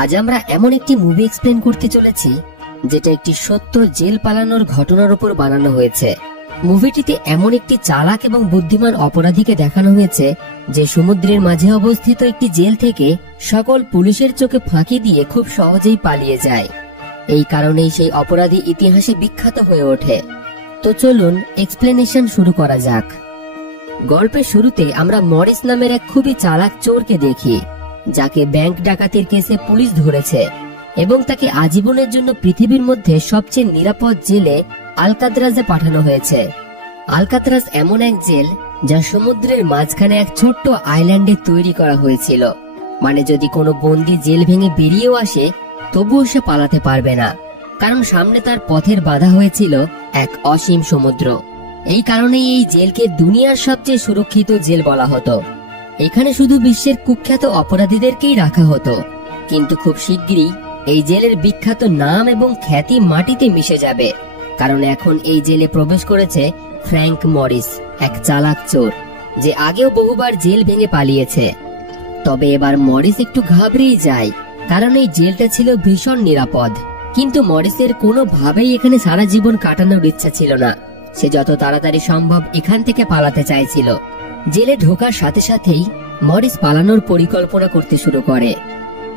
আজ আমরা এমন একটি মুভি এক্সপ্লেন করতে চলেছি যেটা একটি সত্য জেল পালানোর ঘটনার উপর বানানো হয়েছে। মুভিটিতে এমন একটি চালাক এবং বুদ্ধিমান অপরাধীকে দেখানো হয়েছে যে সমুদ্রের মাঝে অবস্থিত একটি জেল থেকে সকল পুলিশের চোখে ফাঁকি দিয়ে খুব সহজেই পালিয়ে যায়। এই কারণেই সেই অপরাধী ইতিহাসে বিখ্যাত হয়ে ওঠে। তো চলুন এক্সপ্লেনেশন শুরু করা যাক। গল্পের শুরুতে আমরা মরিস নামের এক খুবই চালাক চোরকে দেখি, যাকে ব্যাংক ডাকাতির কেসে পুলিশ ধরেছে এবং তাকে আজীবনের জন্য পৃথিবীর মধ্যে সবচেয়ে নিরাপদ জেলে আলকাতরাজে পাঠানো হয়েছে। আলকাতরাজ এমন এক জেল যা সমুদ্রের মাঝখানে এক ছোট্ট আইল্যান্ডে তৈরি করা হয়েছিল। মানে যদি কোনো বন্দী জেল ভেঙে বেরিয়েও আসে তবুও সে পালাতে পারবে না, কারণ সামনে তার পথের বাধা হয়েছিল এক অসীম সমুদ্র। এই কারণেই এই জেলকে দুনিয়ার সবচেয়ে সুরক্ষিত জেল বলা হতো। এখানে শুধু বিশ্বের কুখ্যাত অপরাধীদেরকেই রাখা হতো, কিন্তু খুব শিগগিরই এই জেলের বিখ্যাত নাম এবং খ্যাতি মাটিতে মিশে যাবে, কারণ এখন এই জেলে প্রবেশ করেছে ফ্র্যাঙ্ক মরিস, এক চালাক চোর যে আগেও বহুবার জেল ভেঙে পালিয়েছে। তবে এবার মরিস একটু ঘাবড়েই যায়, কারণ এই জেলটা ছিল ভীষণ নিরাপদ। কিন্তু মরিসের কোনোভাবেই এখানে সারা জীবন কাটানোর ইচ্ছা ছিল না। সে যত তাড়াতাড়ি সম্ভব এখান থেকে পালাতে চাইছিল। জেলে ঢোকার সাথে সাথেই মরিস পালানোর পরিকল্পনা করতে শুরু করে।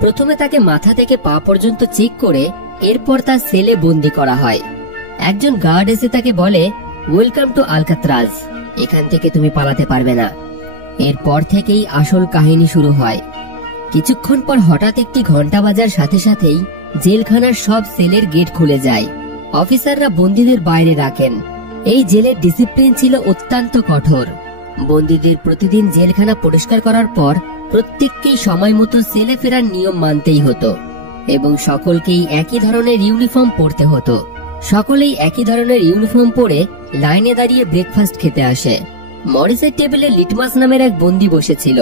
প্রথমে তাকে মাথা থেকে পা পর্যন্ত চেক করে এরপর তার সেলে বন্দি করা হয়। একজন গার্ড এসে তাকে বলে, ওয়েলকাম টু আলকাতরাজ, এখান থেকে তুমি পালাতে পারবে না। এরপর থেকেই আসল কাহিনী শুরু হয়। কিছুক্ষণ পর হঠাৎ একটি ঘন্টা বাজার সাথে সাথেই জেলখানার সব সেলের গেট খুলে যায়। অফিসাররা বন্দীদের বাইরে রাখেন। এই জেলের ডিসিপ্লিন ছিল অত্যন্ত কঠোর। বন্দীদের প্রতিদিন জেলখানা পরিষ্কার করার পর প্রত্যেককেই সময় মতো সেলে ফেরার নিয়ম মানতেই হতো এবং সকলকেই একই ধরনের ইউনিফর্ম পরতে হতো। সকলেই একই ধরনের ইউনিফর্ম পরে লাইনে দাঁড়িয়ে ব্রেকফাস্ট খেতে আসে। মরিসের টেবিলে লিটমাস নামের এক বন্দী বসেছিল।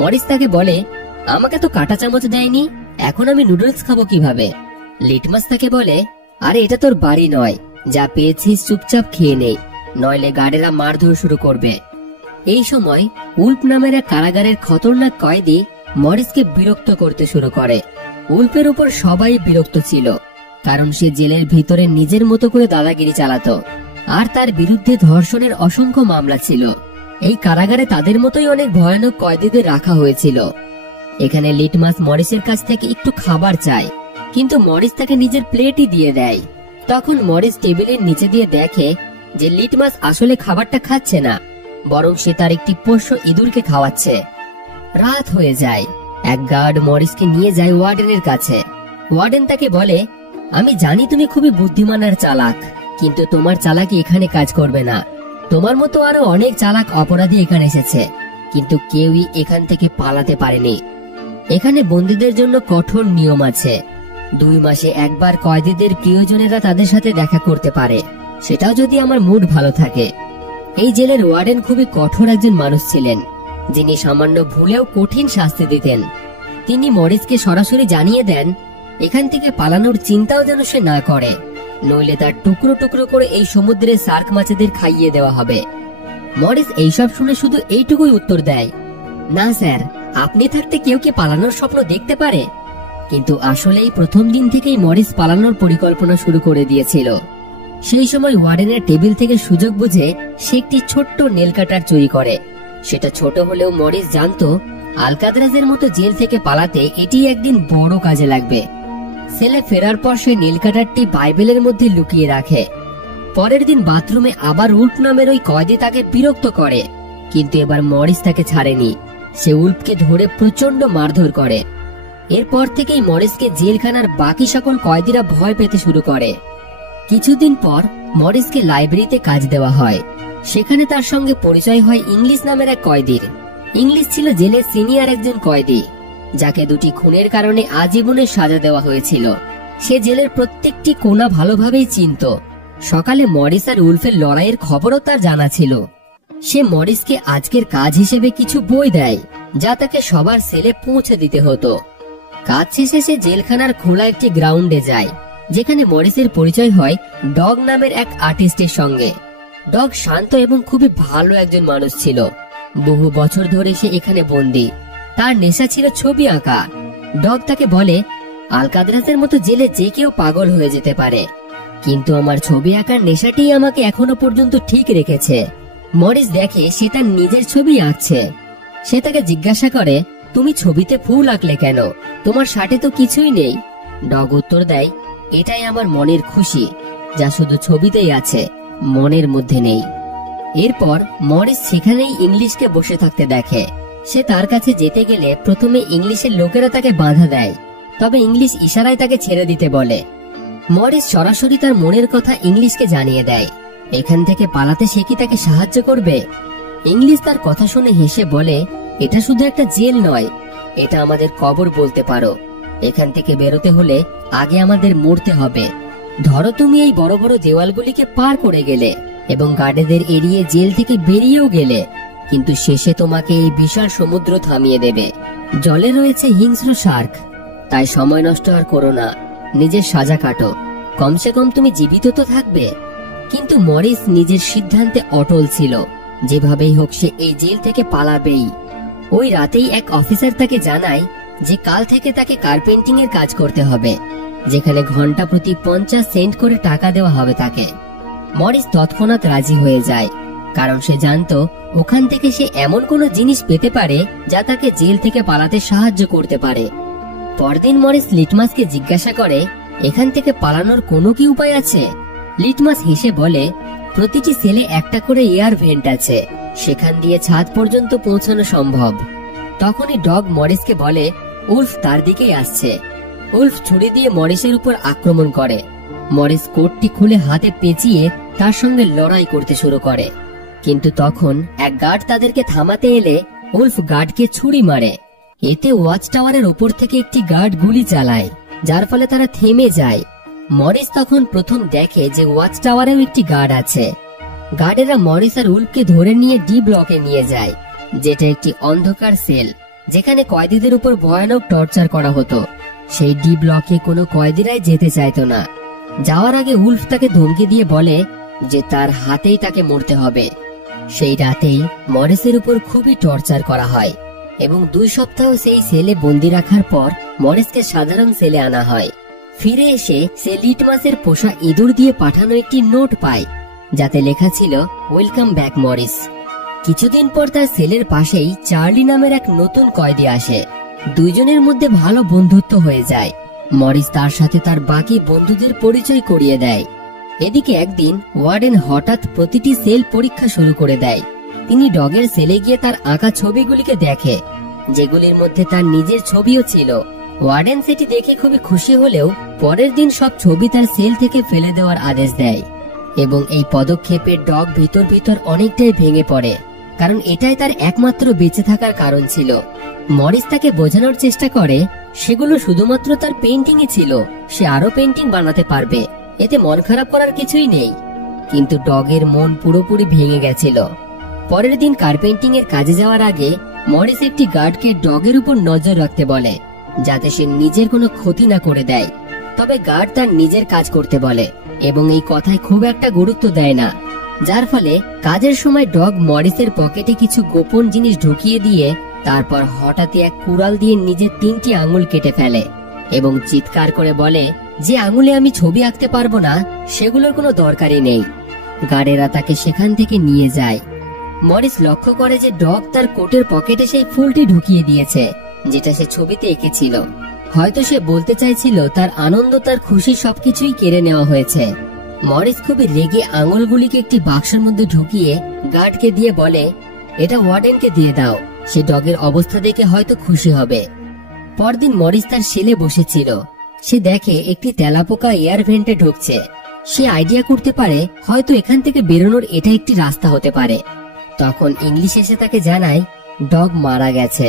মরিস তাকে বলে, আমাকে তো কাঁটা চামচ দেয়নি, এখন আমি নুডলস খাবো কিভাবে? লিটমাস তাকে বলে, আরে এটা তোর বাড়ি নয়, যা পেয়েছিস চুপচাপ খেয়ে নেই, নইলে গার্ডেরা মারধর শুরু করবে। এই সময় উল্ফ নামের এক কারাগারের খতরনাক কয়েদি মরিসকে বিরক্ত করতে শুরু করে। উল্ফের উপর সবাই বিরক্ত ছিল, কারণ সে জেলের ভিতরে নিজের মতো করে দাদাগিরি চালাতো আর তার বিরুদ্ধে ধর্ষণের অসংখ্য মামলা ছিল। এই কারাগারে তাদের মতোই অনেক ভয়ানক কয়েদিদের রাখা হয়েছিল। এখানে লিটমাস মরিসের কাছ থেকে একটু খাবার চায়, কিন্তু মরিস তাকে নিজের প্লেটই দিয়ে দেয়। তখন মরিস টেবিলের নিচে দিয়ে দেখে যে লিটমাস আসলে খাবারটা খাচ্ছে না, বরং সে তার একটি পোষ্য ইঁদুরকে খাওয়াচ্ছে। রাত হয়ে যায়। এক গার্ড মরিসকে নিয়ে যায় ওয়ার্ডেনের কাছে। ওয়ার্ডেন তাকে বলে, আমি জানি তুমি খুবই বুদ্ধিমান আর চালাক, কিন্তু তোমার চালাকি এখানে কাজ করবে না। তোমার মতো আরো অনেক চালাক অপরাধী এখানে এসেছে, কিন্তু কেউই এখান থেকে পালাতে পারেনি। এখানে বন্দীদের জন্য কঠোর নিয়ম আছে। 2 মাসে একবার কয়েদিদের প্রিয়জনেরা তাদের সাথে দেখা করতে পারে, সেটাও যদি আমার মুড ভালো থাকে। এই জেলের ওয়ার্ডেন খুবই কঠোর একজন মানুষ ছিলেন, যিনি সামান্য ভুলেও কঠিন শাস্তি দিতেন। তিনি মরিসকে সরাসরি জানিয়ে দেন এখান থেকে পালানোর চিন্তাও যেন সে না করে, নইলে তার টুকরো টুকরো করে এই সমুদ্রে শার্ক মাছেদের খাইয়ে দেওয়া হবে। মরিস এইসব শুনে শুধু এইটুকুই উত্তর দেয়, না স্যার, আপনি থাকতে কেউ কি পালানোর স্বপ্ন দেখতে পারে? কিন্তু আসলেই প্রথম দিন থেকেই মরিস পালানোর পরিকল্পনা শুরু করে দিয়েছিল। সেই সময় ওয়ার্ডেনের টেবিল থেকে সুযোগ বুঝে সে একটি ছোট্ট নেল কাটার চুরি করে। সেটা ছোট হলেও মরিস জানতো আলকাতরাজের মতো জেল থেকে পালাতে এটি একদিন বড় কাজে লাগবে। সেলে ফেরার পর সে নীল কাটারটি বাইবেলের মধ্যে লুকিয়ে রাখে। পরের দিন বাথরুমে আবার উল্ফ নামের ওই কয়েদি তাকে বিরক্ত করে, কিন্তু এবার মরিস তাকে ছাড়েনি। সে উল্ফকে ধরে প্রচন্ড মারধর করে। এরপর থেকেই মরিসকে জেলখানার বাকি সকল কয়েদিরা ভয় পেতে শুরু করে। কিছুদিন পর মরিসকে লাইব্রেরিতে কাজ দেওয়া হয়। সেখানে তার সঙ্গে পরিচয় হয় ইংলিশ নামের এক কয়েদির। ইংলিশ ছিল জেলের সিনিয়র একজন কয়েদি, যাকে 2টি খুনের কারণে আজীবনের সাজা দেওয়া হয়েছিল। সে জেলের প্রত্যেকটি কোণা ভালোভাবেই চিনত। সকালে মরিস আর উল্ফের লড়াইয়ের খবরও তার জানা ছিল। সে মরিসকে আজকের কাজ হিসেবে কিছু বই দেয়, যা তাকে সবার সেলে পৌঁছে দিতে হতো। কাজ শেষে সে জেলখানার খোলা একটি গ্রাউন্ডে যায়, যেখানে মরিসের পরিচয় হয় ডগ নামের এক আর্টিস্টের সঙ্গে। ডগ শান্ত এবং খুবই ভালো একজন মানুষ ছিল। বহু বছর ধরে সে এখানে বন্দী। তার নেশা ছিল ছবি আঁকা। ডগ তাকে বলে, আলকাদ্রাসের মতো জেলে যে কেউ পাগল হয়ে যেতে পারে, কিন্তু আমার ছবি আঁকার নেশাটি আমাকে এখনো পর্যন্ত ঠিক রেখেছে। মরিস দেখে সে তার নিজের ছবি আঁকছে। সে তাকে জিজ্ঞাসা করে, তুমি ছবিতে ফুল আঁকলে কেন? তোমার শার্টে তো কিছুই নেই। ডগ উত্তর দেয়, এটাই আমার মনের খুশি, যা শুধু ছবিতেই আছে, মনের মধ্যে নেই। এরপর মরিস সেখানেই ইংলিশকে বসে থাকতে দেখে। সে তার কাছে যেতে গেলে প্রথমে ইংলিশের লোকেরা তাকে বাধা দেয়, তবে ইংলিশ ইশারায় তাকে ছেড়ে দিতে বলে। মরিস সরাসরি তার মনের কথা ইংলিশকে জানিয়ে দেয়। এখান থেকে পালাতে সে কি তাকে সাহায্য করবে? ইংলিশ তার কথা শুনে হেসে বলে, এটা শুধু একটা জেল নয়, এটা আমাদের কবর বলতে পারো। এখান থেকে বেরোতে হলে আগে আমাদের মরতে হবে। ধরো তুমি এই বড় বড় দেওয়ালগুলিকে পার করে গেলে এবং গার্ডেদের এড়িয়ে জেল থেকে বেরিয়েও গেলে, কিন্তু শেষে তোমাকে এই বিশাল সমুদ্র থামিয়ে দেবে। জলে রয়েছে হিংস্র শার্ক, তাই সময় নষ্ট আর করো না, নিজের সাজা কাটো, কমসে কম তুমি জীবিত তো থাকবে। কিন্তু মরিস নিজের সিদ্ধান্তে অটল ছিল। যেভাবেই হোক সে এই জেল থেকে পালাবেই। ওই রাতেই এক অফিসার তাকে জানায় যে কাল থেকে তাকে কার্পেন্টিং এর কাজ করতে হবে, যেখানে ঘন্টা প্রতি 50 সেন্ট করে টাকা দেওয়া হবে তাকে। মরিস তৎক্ষণাৎ রাজি হয়ে যায়, কারণ সে জানতো ওখান থেকে সে এমন কোনো জিনিস পেতে পারে যা তাকে জেল থেকে পালাতে সাহায্য করতে পারে। পরদিন মরিস লিটমাসকে জিজ্ঞাসা করে, এখান থেকে পালানোর কোনো কি উপায় আছে? লিটমাস হেসে বলে, প্রতিটি সেলে একটা করে এয়ার ভেন্ট আছে, সেখান দিয়ে ছাদ পর্যন্ত পৌঁছানো সম্ভব। তখনই ডগ মরিসকে বলে, উলফ তার দিকেই আসছে। উলফ ছুরি দিয়ে মরিসের উপর আক্রমণ করে। মরিস কোটটি খুলে হাতে পেঁচিয়ে তার সঙ্গে লড়াই করতে শুরু করে, কিন্তু তখন এক গার্ড তাদেরকে থামাতে এলে উলফ গার্ডকে ছুরি মারে। এতে ওয়াচ টাওয়ারের উপর থেকে একটি গার্ড গুলি চালায়, যার ফলে তারা থেমে যায়। মরিস তখন প্রথম দেখে যে ওয়াচ টাওয়ারেও একটি গার্ড আছে। গার্ডেরা মরিস আর উলফকে ধরে নিয়ে ডি ব্লকে নিয়ে যায়, যেটা একটি অন্ধকার সেল, যেখানে কয়েদিদের উপর ভয়ানক টর্চার করা হতো। সেই ডি ব্লকে কোনো কয়েদিরাই যেতে চাইতো না। যাওয়ার আগে উলফ তাকে ধমকি দিয়ে বলে যে তার হাতেই তাকে মরতে হবে। সেই রাতেই মরিসের উপর খুবই টর্চার করা হয় এবং 2 সপ্তাহ সেই সেলে বন্দি রাখার পর মরিসকে সাধারণ সেলে আনা হয়। ফিরে এসে সে লিটমাসের পোষা ইঁদুর দিয়ে পাঠানো একটি নোট পায়, যাতে লেখা ছিল, ওয়েলকাম ব্যাক মরিস। কিছুদিন পর তার সেলের পাশেই চার্লি নামের এক নতুন কয়েদি আসে। দুইজনের মধ্যে ভালো বন্ধুত্ব হয়ে যায়। মরিস তার সাথে তার বাকি বন্ধুদের পরিচয় করিয়ে দেয়। এদিকে একদিন ওয়ার্ডেন হঠাৎ প্রতিটি সেল পরীক্ষা শুরু করে দেয়। তিনি ডগের সেলে গিয়ে তার আঁকা ছবিগুলিকে দেখে, যেগুলির মধ্যে তার নিজের ছবিও ছিল। ওয়ার্ডেন সেটি দেখে খুবই খুশি হলেও পরের দিন সব ছবি তার সেল থেকে ফেলে দেওয়ার আদেশ দেয় এবং এই পদক্ষেপে ডগ ভিতর ভিতর অনেকটাই ভেঙে পড়ে, কারণ এটাই তার একমাত্র বেঁচে থাকার কারণ ছিল। মরিস তাকে বোঝানোর চেষ্টা করে সেগুলো শুধুমাত্র তার পেইন্টিং এ ছিল, সে আরো পেইন্টিং বানাতে পারবে, এতে মন খারাপ করার কিছুই নেই। কিন্তু ডগের মন পুরোপুরি ভেঙে গেছিল। পরের দিন কার্পেন্টিং এর কাজে যাওয়ার আগে মরিস একটি গার্ডকে ডগের উপর নজর রাখতে বলে, যাতে সে নিজের কোনো ক্ষতি না করে দেয়। তবে গার্ড তার নিজের কাজ করতে বলে এবং এই কথায় খুব একটা গুরুত্ব দেয় না, যার ফলে কাজের সময় ডগ মরিসের পকেটে কিছু গোপন জিনিস ঢুকিয়ে দিয়ে তারপর হঠাৎই এক কুড়াল দিয়ে নিজের 3টি আঙুল কেটে ফেলে এবং চিৎকার করে বলে, যে আঙুলে আমি ছবি আঁকতে পারবো না সেগুলোর কোনো দরকারই নেই। গার্ডেরা তাকে সেখান থেকে নিয়ে যায়। মরিস লক্ষ্য করে যে ডগ তার কোটের পকেটে সেই ফুলটি ঢুকিয়ে দিয়েছে, যেটা সে ছবিতে এঁকেছিল। হয়তো সে বলতে চাইছিল তার আনন্দ, তার খুশি সবকিছুই কেড়ে নেওয়া হয়েছে। মরিস খুবই রেগে আঙুলগুলিকে একটি বাক্সের মধ্যে ঢুকিয়ে গার্ডকে দিয়ে বলে, এটা ওয়ার্ডেনকে দিয়ে দাও, সে ডগের অবস্থা দেখে হয়তো খুশি হবে। পরদিন মরিস তার সেলে বসেছিল। সে দেখে একটি তেলাপোকা এয়ার ভেন্টে ঢুকছে। সে আইডিয়া করতে পারে হয়তো এখান থেকে বেরোনোর এটা একটি রাস্তা হতে পারে। তখন ইংলিশ এসে তাকে জানায় ডগ মারা গেছে।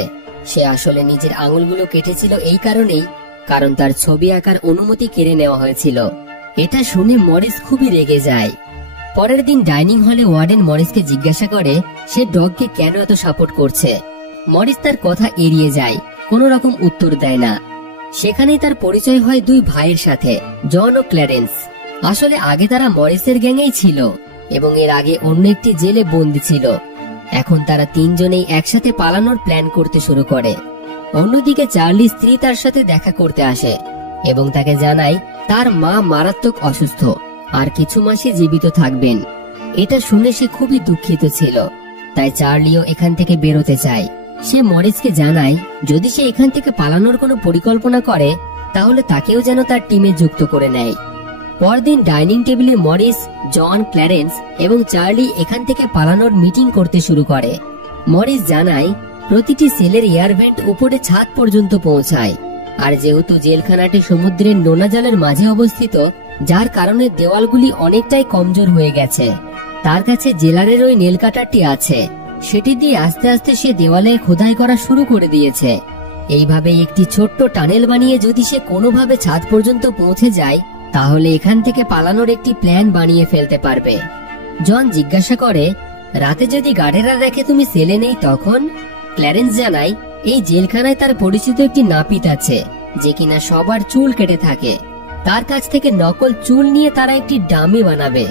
সে আসলে নিজের আঙুলগুলো কেটেছিল এই কারণেই, কারণ তার ছবি আঁকার অনুমতি কেড়ে নেওয়া হয়েছিল। এটা শুনে মরিস খুবই রেগে যায়। পরের দিন ডাইনিং হলে ওয়ার্ডেন মরিসকে জিজ্ঞাসা করে সে ডগকে কেন এত সাপোর্ট করছে। মরিস তার কথা এড়িয়ে যায়, কোনো রকম উত্তর দেয় না। সেখানেই তার পরিচয় হয় 2 ভাইয়ের সাথে, জন ও ক্ল্যারেন্স। আসলে আগে তারা মরিসের গ্যাংয়েই ছিল এবং এর আগে অন্য একটি জেলে বন্দী ছিল। এখন তারা 3 জনেই একসাথে পালানোর প্ল্যান করতে শুরু করে। অন্যদিকে চার্লি স্ত্রী তার সাথে দেখা করতে আসে। এবং তাকে জানায় তার মা মারাত্মক অসুস্থ আর কিছু মাসই জীবিত থাকবেন। এটা শুনে সে খুবই দুঃখিত ছিল, তাই চার্লিও এখান থেকে বেরোতে চায়। সে মরিসকে জানায় যদি সে এখান থেকে পালানোর কোনো পরিকল্পনা করে তাহলে তাকেও যেন তার টিমে যুক্ত করে নেয়। পরদিন ডাইনিং টেবিলে মরিস, জন, ক্ল্যারেন্স এবং চার্লি এখান থেকে পালানোর মিটিং করতে শুরু করে। মরিস জানায় প্রতিটি সেলের এয়ার ভেন্ট উপরে ছাদ পর্যন্ত পৌঁছায়, আর যেহেতু জেলখানাটি সমুদ্রের নোনা জলের মাঝে অবস্থিত, যার কারণে দেওয়ালগুলি অনেকটাই কমজোর হয়ে গেছে, তার কাছে জেলারের ওই নেল কাটারটি আছে। সেটি দিয়ে আস্তে আস্তে সে দেওয়ালে খোদাই করা শুরু করে দিয়েছে। এইভাবে একটি ছোট্ট টানেল বানিয়ে যদি সে কোনোভাবে ছাদ পর্যন্ত পৌঁছে যায় তাহলে এখান থেকে পালানোর একটি প্ল্যান বানিয়ে ফেলতে পারবে। জন জিজ্ঞাসা করে, রাতে যদি গার্ডেরা দেখে তুমি সেলে নেই তখন? ক্ল্যারেন্স জানায় এই জেলখানায় তার পরিচিত একটি নাপিত আছে যে কিনা সবার চুল কেটে থাকে। তার কাছ থেকে নকল চুল নিয়ে তারা একটি ডামি বানাবে,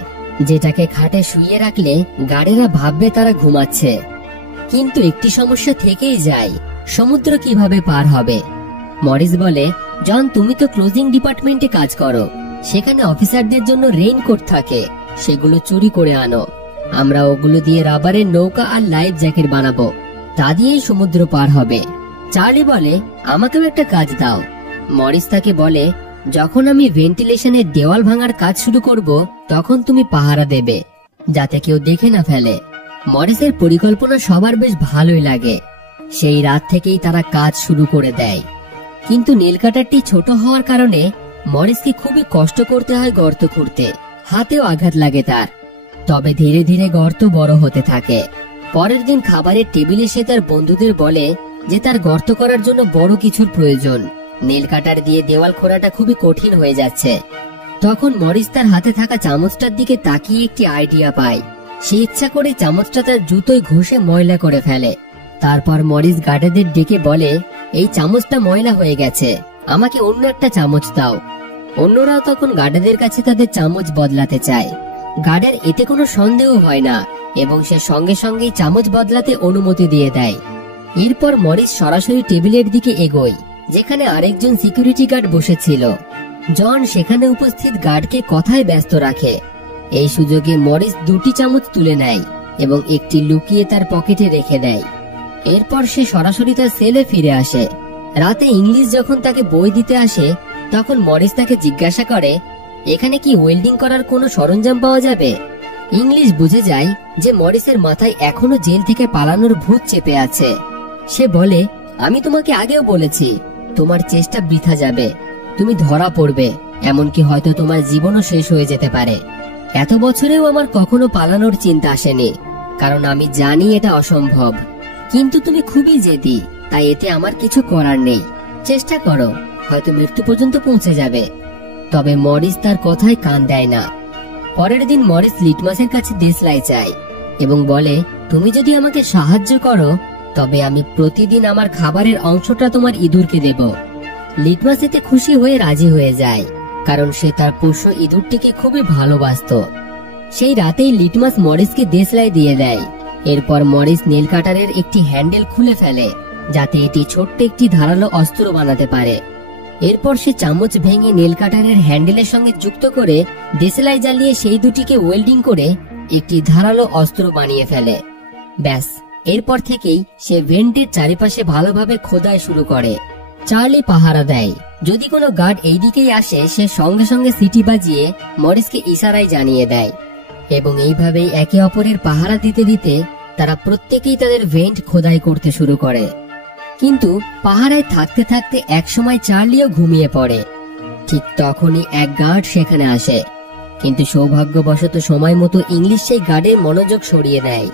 যেটাকে খাটে শুইয়ে রাখলে গার্ডেরা ভাববে তারা ঘুমাচ্ছে। কিন্তু একটি সমস্যা থেকেই যায়, সমুদ্র কিভাবে পার হবে? মরিস বলে, জন তুমি তো ক্লোজিং ডিপার্টমেন্টে কাজ করো, সেখানে অফিসারদের জন্য রেইনকোট থাকে, সেগুলো চুরি করে আনো। আমরা ওগুলো দিয়ে রাবারের নৌকা আর লাইফ জ্যাকেট বানাবো, তা দিয়েই সমুদ্র পার হবে। চার্লি বলে, আমাকেও একটা কাজ দাও। মরিস তাকে বলে, যখন আমি ভেন্টিলেশনের দেওয়াল ভাঙার কাজ শুরু করব তখন তুমি পাহারা দেবে, যাতে কেউ দেখে না ফেলে। মরিসের পরিকল্পনা সবার বেশ ভালোই লাগে। সেই রাত থেকেই তারা কাজ শুরু করে দেয়। কিন্তু নীলকাটারটি ছোট হওয়ার কারণে মরিসকে খুবই কষ্ট করতে হয় গর্ত খুঁড়তে, হাতেও আঘাত লাগে তার। তবে ধীরে ধীরে গর্ত বড় হতে থাকে। পরের দিন খাবারের টেবিলে সে তার বন্ধুদের বলে যে তার গর্ত করার জন্য বড় কিছুর প্রয়োজন। নীল কাটার দিয়ে দেওয়াল খোঁড়াটা খুবই কঠিন হয়ে যাচ্ছে। তখন মরিস তার হাতে থাকা চামচটার দিকে তাকিয়ে একটি আইডিয়া পায়। সে ইচ্ছা করে চামচটা তার জুতোয় ঘষে ময়লা করে ফেলে। তারপর মরিস গার্ডারদের ডেকে বলে, এই চামচটা ময়লা হয়ে গেছে, আমাকে অন্য একটা চামচ দাও। অন্যরাও তখন গার্ডারদের কাছে তাদের চামচ বদলাতে চায়। গার্ডের এতে কোনো সন্দেহ হয় না এবং সে সঙ্গে সঙ্গেই চামচ বদলাতে অনুমতি দিয়ে দেয়। এরপর মরিস সরাসরি টেবিলের দিকে এগোয়, যেখানে আরেকজন সিকিউরিটি গার্ড বসেছিল। জন সেখানে উপস্থিত গার্ডকে কথায় ব্যস্ত রাখে। এই সুযোগে মরিস দুটি চামচ তুলে নেয় এবং একটি লুকিয়ে তার পকেটে রেখে দেয়। এরপর সে সরাসরি তার সেলে ফিরে আসে। রাতে ইংলিশ যখন তাকে বই দিতে আসে তখন মরিস তাকে জিজ্ঞাসা করে, এখানে কি ওয়েল্ডিং করার কোনো সরঞ্জাম পাওয়া যাবে? ইংলিশ বুঝে যায় যে মরিসের মাথায় এখনো জেল থেকে পালানোর ভূত চেপে আছে। সে বলে, আমি তোমাকে আগেও বলেছি তোমার চেষ্টা বৃথা যাবে, তুমি ধরা পড়বে, এমনকি হয়তো তোমার জীবনও শেষ হয়ে যেতে পারে। এত বছরেও আমার কখনো পালানোর চিন্তা আসেনি, কারণ আমি জানি এটা অসম্ভব। কিন্তু তুমি খুবই জেদি, তাই এতে আমার কিছু করার নেই। চেষ্টা করো, হয়তো মৃত্যু পর্যন্ত পৌঁছে যাবে। তবে মরিস তার কথায় কান দেয় না। পরের দিন মরিস লিটমাসের কাছে দেশলাই চায় এবং বলে, তুমি যদি আমাকে সাহায্য করো তবে আমি প্রতিদিন আমার খাবারের অংশটা তোমার ইঁদুরকে দেব। লিটমাস এতে খুশি হয়ে রাজি হয়ে যায়, কারণ সে তার পোষ্য ইঁদুরটিকে খুবই ভালোবাসত। সেই রাতেই লিটমাস মরিসকে দেশলাই দিয়ে দেয়। এরপর মরিস নেল কাটারের একটি হ্যান্ডেল খুলে ফেলে, যাতে এটি ছোট্ট একটি ধারালো অস্ত্র বানাতে পারে। এরপর সে চামচ ভেঙে নেল কাটারের হ্যান্ডেলের সঙ্গে যুক্ত করে দেশলাই জ্বালিয়ে সেই দুটিকে ওয়েল্ডিং করে একটি ধারালো অস্ত্র বানিয়ে ফেলে। ব্যাস, এরপর থেকেই সে ভেন্টের চারিপাশে ভালোভাবে খোদাই শুরু করে। চার্লি পাহারা দেয়। যদি কোনো গার্ড এই দিকেই আসে সে সঙ্গে সঙ্গে সিটি বাজিয়ে মরিসকে ইশারায় জানিয়ে দেয় এবং এইভাবেই একে অপরের পাহারা দিতে দিতে তারা প্রত্যেকেই তাদের ভেন্ট খোদাই করতে শুরু করে। কিন্তু পাহারায় থাকতে থাকতে একসময় চার্লিও ঘুমিয়ে পড়ে। ঠিক তখনই এক গার্ড সেখানে আসে, কিন্তু সৌভাগ্যবশত সময় মতো ইংলিশ সেই গার্ডের মনোযোগ সরিয়ে নেয়।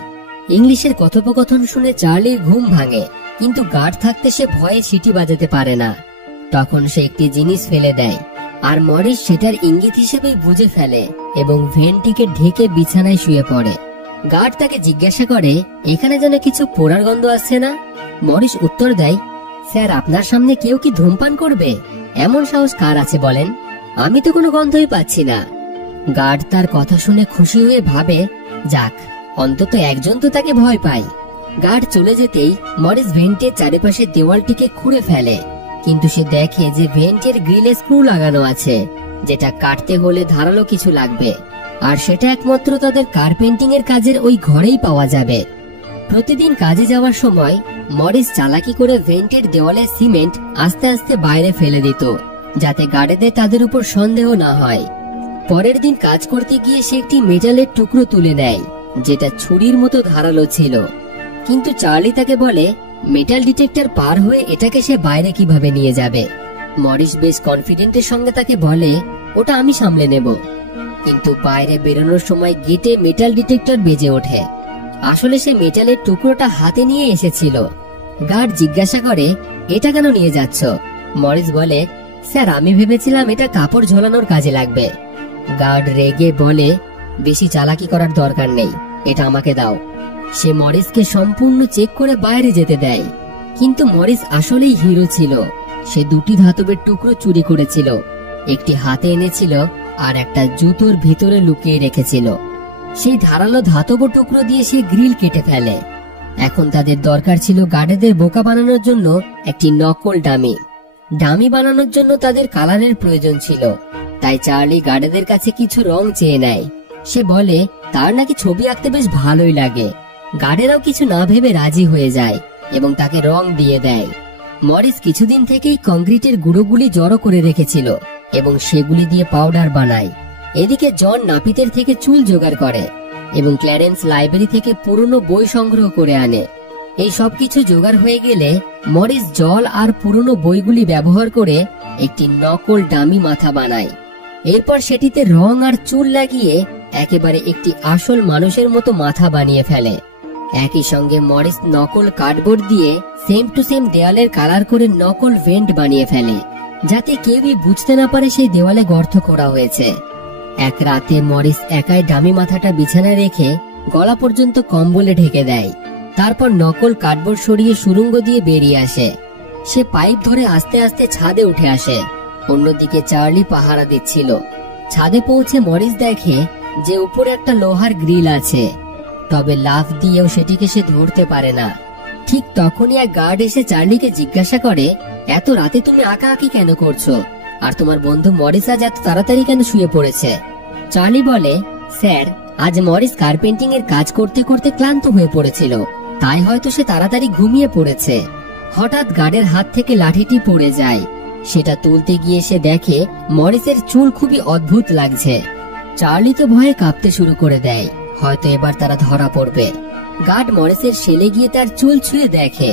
ইংলিশের কথোপকথন শুনে চার্লির ঘুম ভাঙে, কিন্তু গার্ড থাকতে সে ভয়ে সিটি বাজাতে পারে না। তখন সে একটি জিনিস ফেলে দেয়, আর মরিস সেটার ইঙ্গিত হিসেবেই বুঝে ফেলে এবং ভেন্টটিকে ঢেকে বিছানায় শুয়ে পড়ে। গার্ড তাকে জিজ্ঞাসা করে, এখানে যেন কিছু পোড়ার গন্ধ আসছে না? মরিস উত্তর দেয়, স্যার আপনার সামনে কেউ কি ধূমপান করবে? এমন সাহস কার আছে বলেন? আমি তো কোনো গন্ধই পাচ্ছি না। গার্ড তার কথা শুনে খুশি হয়ে ভাবে, যাক, অন্তত একজন তো তাকে ভয় পায়। গার্ড চলে যেতেই মরিস ভেন্টের চারিপাশে দেওয়ালটিকে খুঁড়ে ফেলে, কিন্তু সে দেখে যে ভেন্টের গ্রিলে স্ক্রু লাগানো আছে, যেটা কাটতে হলে ধারালো কিছু লাগবে, আর সেটা একমাত্র তাদের কার্পেন্টিং এর কাজের ওই ঘরেই পাওয়া যাবে। প্রতিদিন কাজে যাওয়ার সময় মরিস চালাকি করে ভেন্টের দেওয়ালে সিমেন্ট আস্তে আস্তে বাইরে ফেলে দিত, যাতে গার্ডেদের তাদের উপর সন্দেহ না হয়। পরের দিন কাজ করতে গিয়ে সে একটি মেটালের টুকরো তুলে নেয়, যেটা ছুরির মতো ধারালো ছিল। কিন্তু চার্লি তাকে বলে মেটাল ডিটেক্টর পার হয়ে এটাকে সে বাইরে কিভাবে নিয়ে যাবে। মরিস বেশ কনফিডেন্টের সঙ্গে তাকে বলে ওটা আমি সামলে নেব। কিন্তু বাইরে বেরোনোর সময় গেটে মেটাল ডিটেক্টর বেজে ওঠে। আসলে সে মেটালের টুকরোটা হাতে নিয়ে এসেছিল। গার্ড জিজ্ঞাসা করে এটা কেন নিয়ে যাচ্ছ? মরিস বলে স্যার, আমি ভেবেছিলাম এটা কাপড় ঝোলানোর কাজে লাগবে। গার্ড রেগে বলে বেশি চালাকি করার দরকার নেই, এটা আমাকে দাও। সে মরিসকে সম্পূর্ণ চেক করে বাইরে যেতে দেয়। কিন্তু মরিস আসলেই হিরো ছিল। সে দুটি ধাতবের টুকরো চুরি করেছিল, একটি হাতে এনেছিল আর একটা জুতোর ভিতরে লুকিয়ে রেখেছিল। সেই ধারালো ধাতব টুকরো দিয়ে সে গ্রিল কেটে ফেলে। এখন তাদের দরকার ছিল গার্ডেদের বোকা বানানোর জন্য একটি নকল ডামি বানানোর জন্য তাদের কালারের প্রয়োজন ছিল। তাই চার্লি গার্ডেদের কাছে কিছু রং চেয়ে নেয়। সে বলে তার নাকি ছবি আঁকতে বেশ ভালোই লাগে। গার্ডেরাও কিছু না ভেবে রাজি হয়ে যায় এবং তাকে রং দিয়ে দেয়। মরিস কিছুদিন থেকেই কংক্রিটের গুঁড়োগুলি জড়ো করে রেখেছিল এবং সেগুলি দিয়ে পাউডার বানায়। এদিকে জন নাপিতের থেকে চুল জোগাড় করে এবং ক্ল্যারেন্স লাইব্রেরি থেকে পুরনো বই সংগ্রহ করে আনে। এই সবকিছু জোগাড় হয়ে গেলে মরিস জল আর পুরনো বইগুলি ব্যবহার করে একটি নকল ডামি মাথা বানায়। এরপর সেটিতে রং আর চুল লাগিয়ে একেবারে একটি আসল মানুষের মতো মাথা বানিয়ে ফেলে। একই সঙ্গে মরিস নকল কার্ডবোর্ড দিয়ে সেম টু সেম দেওয়ালের কালার করে নকল ভেন্ট বানিয়ে ফেলে, যাতে কেউই বুঝতে না পারে সেই দেওয়ালে গর্ত করা হয়েছে। এক রাতে মরিস একাই ডামি মাথাটা বিছানায় রেখে গলা পর্যন্ত কম্বলে ঢেকে দেয়। তারপর নকল কার্ডবোর্ড সরিয়ে সুড়ঙ্গ দিয়ে বেরিয়ে আসে। সে পাইপ ধরে আস্তে আস্তে ছাদে উঠে আসে। অন্যদিকে চার্লি পাহারা দিচ্ছিল। ছাদে পৌঁছে মরিস দেখে যে উপরে একটা লোহার গ্রিল আছে, তবে লাফ দিয়েও সেটিকে সে ধরতে পারে না। ঠিক তখনই এক গার্ড এসে চার্লিকে জিজ্ঞাসা করে এত রাতে তুমি আঁকাআঁকি কেন করছো, আর তোমার বন্ধু মরিস আজ এত তাড়াতাড়ি কেন শুয়ে পড়েছে? চার্লি বলে স্যার, আজ মরিস কার্পেন্টিং এর কাজ করতে করতে ক্লান্ত হয়ে পড়েছিল, তাই হয়তো সে তাড়াতাড়ি ঘুমিয়ে পড়েছে। হঠাৎ গার্ডের হাত থেকে লাঠিটি পড়ে যায়। সেটা তুলতে গিয়ে সে দেখে মরিসের চুল খুবই অদ্ভুত লাগছে। চার্লি তো ভয়ে কাঁপতে শুরু করে দেয়, হয়তো এবার তারা ধরা পড়বে। গার্ড মরিসের সেলে গিয়ে তার চুল ছুঁয়ে দেখে।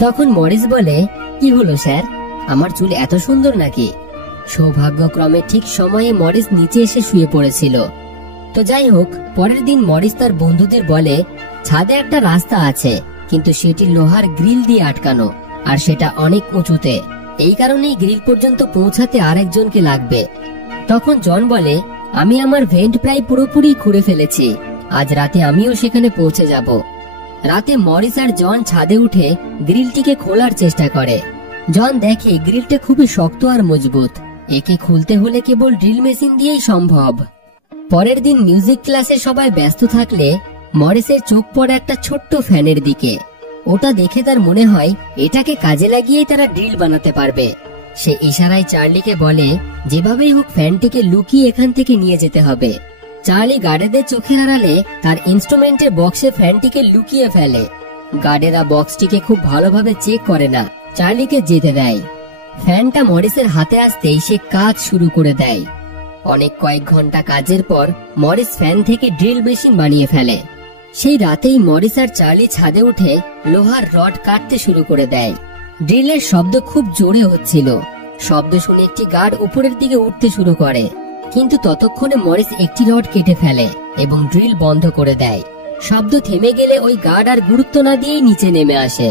তখন মরিস বলে কি হলো স্যার, আমার চুল এত সুন্দর নাকি? সৌভাগ্যক্রমে ঠিক সময়ে মরিস নিচে এসে শুয়ে পড়েছিল। তো যাই হোক, পরের দিন মরিস তার বন্ধুদের বলে ছাদে একটা রাস্তা আছে, কিন্তু সেটি লোহার গ্রিল দিয়ে আটকানো, আর সেটা অনেক উঁচুতে। এই কারণেই গ্রিল পর্যন্ত পৌঁছাতে আরেকজনকে লাগবে। তখন জন বলে আমি আমার ভেন্ট প্রায় পুরোপুরি খুঁড়ে ফেলেছি, আজ রাতে আমিও সেখানে পৌঁছে যাব। রাতে মরিস আর জন ছাদে উঠে গ্রিলটিকে খোলার চেষ্টা করে। জন দেখে গ্রিলটা খুবই শক্ত আর মজবুত, একে খুলতে হলে কেবল ড্রিল মেশিন দিয়েই সম্ভব। পরের দিন মিউজিক ক্লাসে সবাই ব্যস্ত থাকলে মরিসের চোখ পড়ে একটা ছোট্ট ফ্যানের দিকে। ওটা দেখে তার মনে হয় এটাকে কাজে লাগিয়েই তারা ড্রিল বানাতে পারবে। সে ইশারায় চার্লিকে বলে যেভাবেই হোক ফ্যানটিকে লুকিয়ে এখান থেকে নিয়ে যেতে হবে। চার্লি গার্ডেদের চোখের আড়ালে তার ইনস্ট্রুমেন্টের বক্সে ফ্যানটিকে লুকিয়ে ফেলে। গার্ডেরা বক্সটিকে খুব ভালোভাবে চেক করে না, চার্লিকে যেতে দেয়। ফ্যানটা মরিসের হাতে আসতেই সে কাজ শুরু করে দেয়। অনেক কয়েক ঘন্টা কাজের পর মরিস ফ্যান থেকে ড্রিল মেশিন বানিয়ে ফেলে। সেই রাতেই মরিস আর চার্লি ছাদে উঠে লোহার রড কাটতে শুরু করে দেয়। ড্রিলের শব্দ খুব জোরে হচ্ছিল। শব্দ শুনে একটি গার্ড উপরের দিকে উঠতে শুরু করে, কিন্তু ততক্ষণে মরিস একটি রড কেটে ফেলে এবং ড্রিল বন্ধ করে দেয়। শব্দ থেমে গেলে ওই গার্ড আর গুরুত্ব না দিয়েই নিচে নেমে আসে।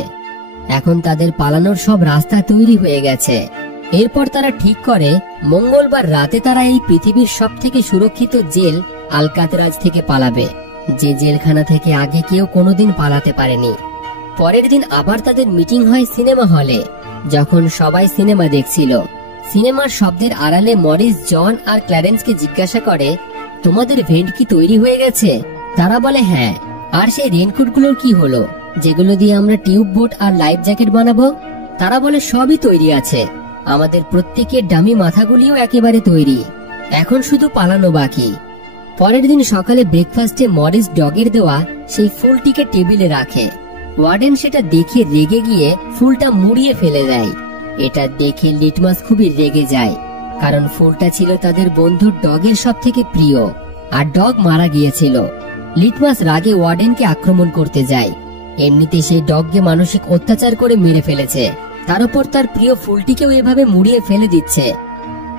এখন তাদের পালানোর সব রাস্তা তৈরি হয়ে গেছে। এরপর তারা ঠিক করে মঙ্গলবার রাতে তারা এই পৃথিবীর সবথেকে সুরক্ষিত জেল আলকাতরাজ থেকে পালাবে, যে জেলখানা থেকে আগে কেউ কোনোদিন পালাতে পারেনি। পরের দিন আবার তাদের মিটিং হয় সিনেমা হলে। যখন সবাই সিনেমা দেখছিল, সিনেমার শব্দের আড়ালে মরিস জন আর ক্ল্যারেন্সকে জিজ্ঞাসা করে তোমাদের ভেন্ট কি তৈরি হয়ে গেছে? তারা বলে হ্যাঁ। আর সেই রেনকোটগুলোর কি হলো, যেগুলো দিয়ে আমরা টিউব বোট আর লাইফ জ্যাকেট বানাবো? তারা বলে সবই তৈরি আছে, আমাদের প্রত্যেকের ডামি মাথাগুলিও একেবারে তৈরি, এখন শুধু পালানো বাকি। পরের দিন সকালে ব্রেকফাস্টে মরিস ডগের দেওয়া সেই ফুলটিকে টেবিলে রাখে। ওয়ার্ডেন সেটা দেখে রেগে গিয়ে ফুলটা মুড়িয়ে ফেলে দেয়। এটা দেখে লিটমাস খুবই রেগে যায়, কারণ ফুলটা ছিল তাদের বন্ধুর ডগের সব থেকে প্রিয়, আর ডগ মারা গিয়েছিল। লিটমাস রাগে ওয়ার্ডেনকে আক্রমণ করতে যায়। এমনিতে সেই ডগকে মানসিক অত্যাচার করে মেরে ফেলেছে, তার উপর তার প্রিয় ফুলটিকেও এভাবে মুড়িয়ে ফেলে দিচ্ছে।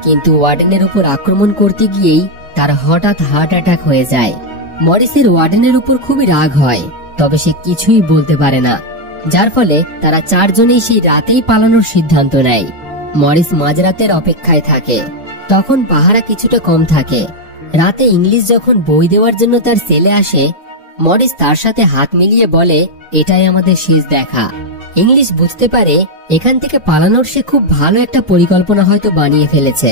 কিন্তু ওয়ার্ডেনের উপর আক্রমণ করতে গিয়েই তার হঠাৎ হার্ট অ্যাটাক হয়ে যায়। মরিসের ওয়ার্ডেনের উপর খুবই রাগ হয়, তবে সে কিছুই বলতে পারে না, যার ফলে তারা চারজনেই সেই রাতেই পালানোর সিদ্ধান্ত নেয়। মরিস মাঝরাতের অপেক্ষায় থাকে, তখন পাহারা কিছুটা কম থাকে। রাতে ইংলিশ যখন বই দেওয়ার জন্য তার সেলে আসে, মরিস তার সাথে হাত মিলিয়ে বলে, এটাই আমাদের শেষ দেখা। ইংলিশ বুঝতে পারে এখান থেকে পালানোর সে খুব ভালো একটা পরিকল্পনা হয়তো বানিয়ে ফেলেছে।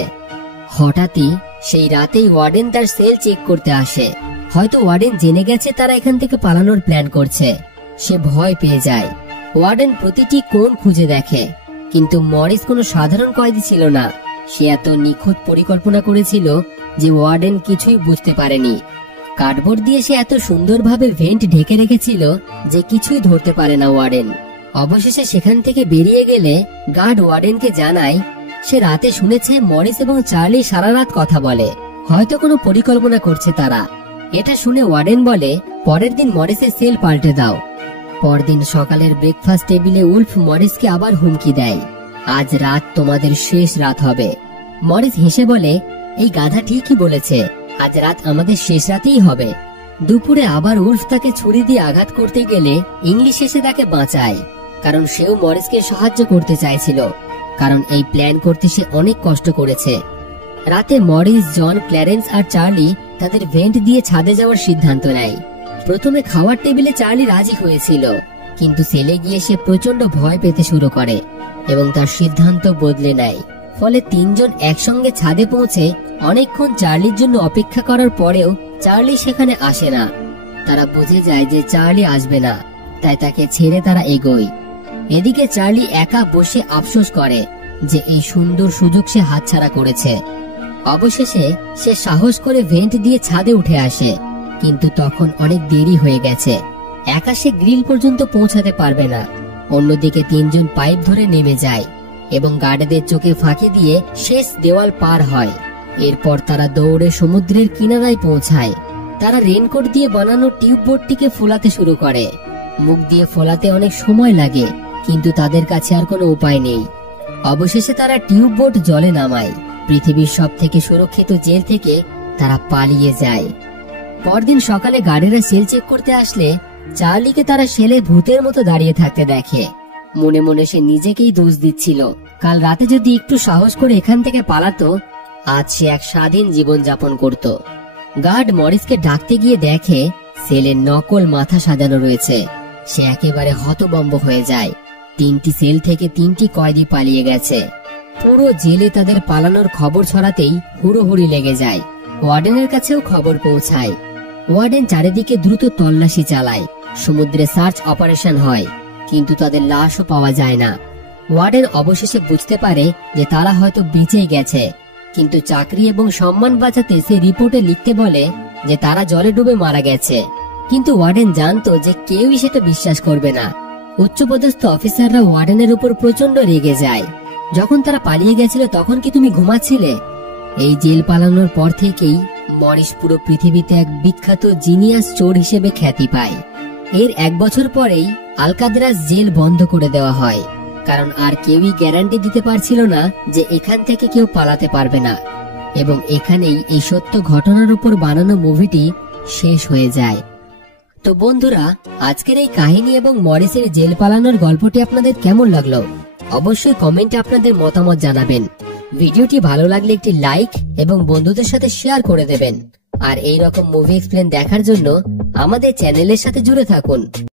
হঠাৎই সেই রাতেই ওয়ার্ডেন তার সেল চেক করতে আসে। হয়তো ওয়ার্ডেন জেনে গেছে তারা এখান থেকে পালানোর প্ল্যান করছে। সে ভয় পেয়ে যায়। ওয়ার্ডেন প্রতিটি কোণ খুঁজে দেখে, কিন্তু মরিস কোনো সাধারণ কয়েদি ছিল না। সে এত নিখুঁত পরিকল্পনা করেছিল যে ওয়ার্ডেন কিছুই বুঝতে পারেনি। কার্ডবোর্ড দিয়ে সে এত সুন্দরভাবে ভেন্ট ঢেকে রেখেছিল যে কিছুই ধরতে পারে না ওয়ার্ডেন। অবশেষে সেখান থেকে বেরিয়ে গেলে গার্ড ওয়ার্ডেনকে জানায় সে রাতে শুনেছে মরিস এবং চার্লি সারা রাত কথা বলে, হয়তো কোনো পরিকল্পনা করছে তারা। এটা শুনে ওয়ার্ডেন বলে, পরের দিন মরিসের সেল পাল্টে দাও। পরদিন সকালের ব্রেকফাস্ট টেবিলে উলফ মরিসকে আবার হুমকি দেয়, আজ রাত তোমাদের শেষ রাত হবে। মরিস হেসে বলে, এই গাধা ঠিকই বলেছে, আজ রাত আমাদের শেষ রাতেই হবে। দুপুরে আবার উলফ তাকে ছুরি দিয়ে আঘাত করতে গেলে ইংলিশ এসে তাকে বাঁচায়, কারণ সেও মরিসকে সাহায্য করতে চাইছিল, কারণ এই প্ল্যান করতে সে অনেক কষ্ট করেছে। রাতে মরিস, জন, ক্ল্যারেন্স আর চার্লি তাদের ভেন্ট দিয়ে ছাদে যাওয়ার সিদ্ধান্ত নেয়। প্রথমে খাওয়ার টেবিলে চার্লি রাজি হয়েছিল, কিন্তু সেলে গিয়ে সে প্রচন্ড ভয় পেতে শুরু করে এবং তার সিদ্ধান্ত বদলে নেয়। ফলে তিনজন একসঙ্গে ছাদে পৌঁছে অনেকক্ষণ চার্লির জন্য অপেক্ষা করার পরেও চার্লি সেখানে আসে না। তারা বুঝে যায় যে চার্লি আসবে না, তাই তাকে ছেড়ে তারা এগোয়। এদিকে চার্লি একা বসে আফসোস করে যে এই সুন্দর সুযোগ সে হাতছাড়া করেছে। অবশেষে সে সাহস করে ভেন্ট দিয়ে ছাদে উঠে আসে, কিন্তু তখন অনেক দেরি হয়ে গেছে। একা সে গ্রিল পর্যন্ত পৌঁছাতে পারবে না। অন্যদিকে তিনজন পাইপ ধরে নেমে যায় এবং গার্ডদের চোখে ফাঁকি দিয়ে শেষ দেওয়াল পার হয়। এরপর তারা দৌড়ে সমুদ্রের কিনারায় পৌঁছায়। তারা রেনকোট দিয়ে বানানো টিউববোটটিকে ফোলাতে শুরু করে। মুখ দিয়ে ফোলাতে অনেক সময় লাগে, কিন্তু তাদের কাছে আর কোনো উপায় নেই। অবশেষে তারা টিউববোট জলে নামায়। পৃথিবীর সব থেকে সুরক্ষিত জেল থেকে তারা পালিয়ে যায়। পরদিন সকালে গার্ডেরা সেল চেক করতে আসলে চার্লিকে তারা সেলে ভূতের মতো দাঁড়িয়ে থাকতে দেখে। মনে মনে সে নিজেকেই দোষ দিচ্ছিল, কাল রাতে যদি একটু সাহস করে এখান থেকে পালাতো, আজ সে এক স্বাধীন জীবন যাপন করত। গার্ড মরিসকে ডাকতে গিয়ে দেখে সেলের নকল মাথা সাজানো রয়েছে। সে একেবারে হতভম্ব হয়ে যায়। 3টি সেল থেকে 3টি কয়েদি পালিয়ে গেছে। পুরো জেলে তাদের পালানোর খবর ছড়াতেই হুড়োহুড়ি লেগে যায়। ওয়ার্ডেনের কাছেও খবর পৌঁছায়। ওয়ার্ডেন চারিদিকে দ্রুত তল্লাশি চালায়। সমুদ্রে সার্চ অপারেশন হয়, কিন্তু তাদের লাশও পাওয়া যায় না। ওয়ার্ডেন অবশেষে বুঝতে পারে যে তারা হয়তো বেঁচে গেছে, কিন্তু চাকরি এবং সম্মান বাঁচাতে সে রিপোর্টে লিখতে বলে যে তারা জলে ডুবে মারা গেছে। কিন্তু ওয়ার্ডেন জানতো যে কেউই সেটা বিশ্বাস করবে না। উচ্চপদস্থ অফিসাররা ওয়ার্ডেনের উপর প্রচন্ড রেগে যায়। যখন তারা পালিয়ে গেছিল তখন কি তুমি ঘুমাচ্ছিলে? এই জেল পালানোর পর থেকেই মরিস পুরো পৃথিবীতে এক বিখ্যাত জিনিয়াস চোর হিসেবে খ্যাতি পায়। এর 1 বছর পরেই আলকাদ্রাস জেল বন্ধ করে দেওয়া হয়, কারণ আর কেউই গ্যারান্টি দিতে পারছিল না যে এখান থেকে কেউ পালাতে পারবে না। এবং এখানেই এই সত্য ঘটনার উপর বানানো মুভিটি শেষ হয়ে যায়। তো বন্ধুরা, আজকের এই কাহিনী এবং মরিসের জেল পালানোর গল্পটি আপনাদের কেমন লাগলো অবশ্যই কমেন্টে আপনাদের মতামত জানাবেন। ভিডিওটি ভালো লাগলে একটি লাইক এবং বন্ধুদের সাথে শেয়ার করে দেবেন। আর এই রকম মুভি এক্সপ্লেন দেখার জন্য আমাদের চ্যানেলের সাথে জুড়ে থাকুন।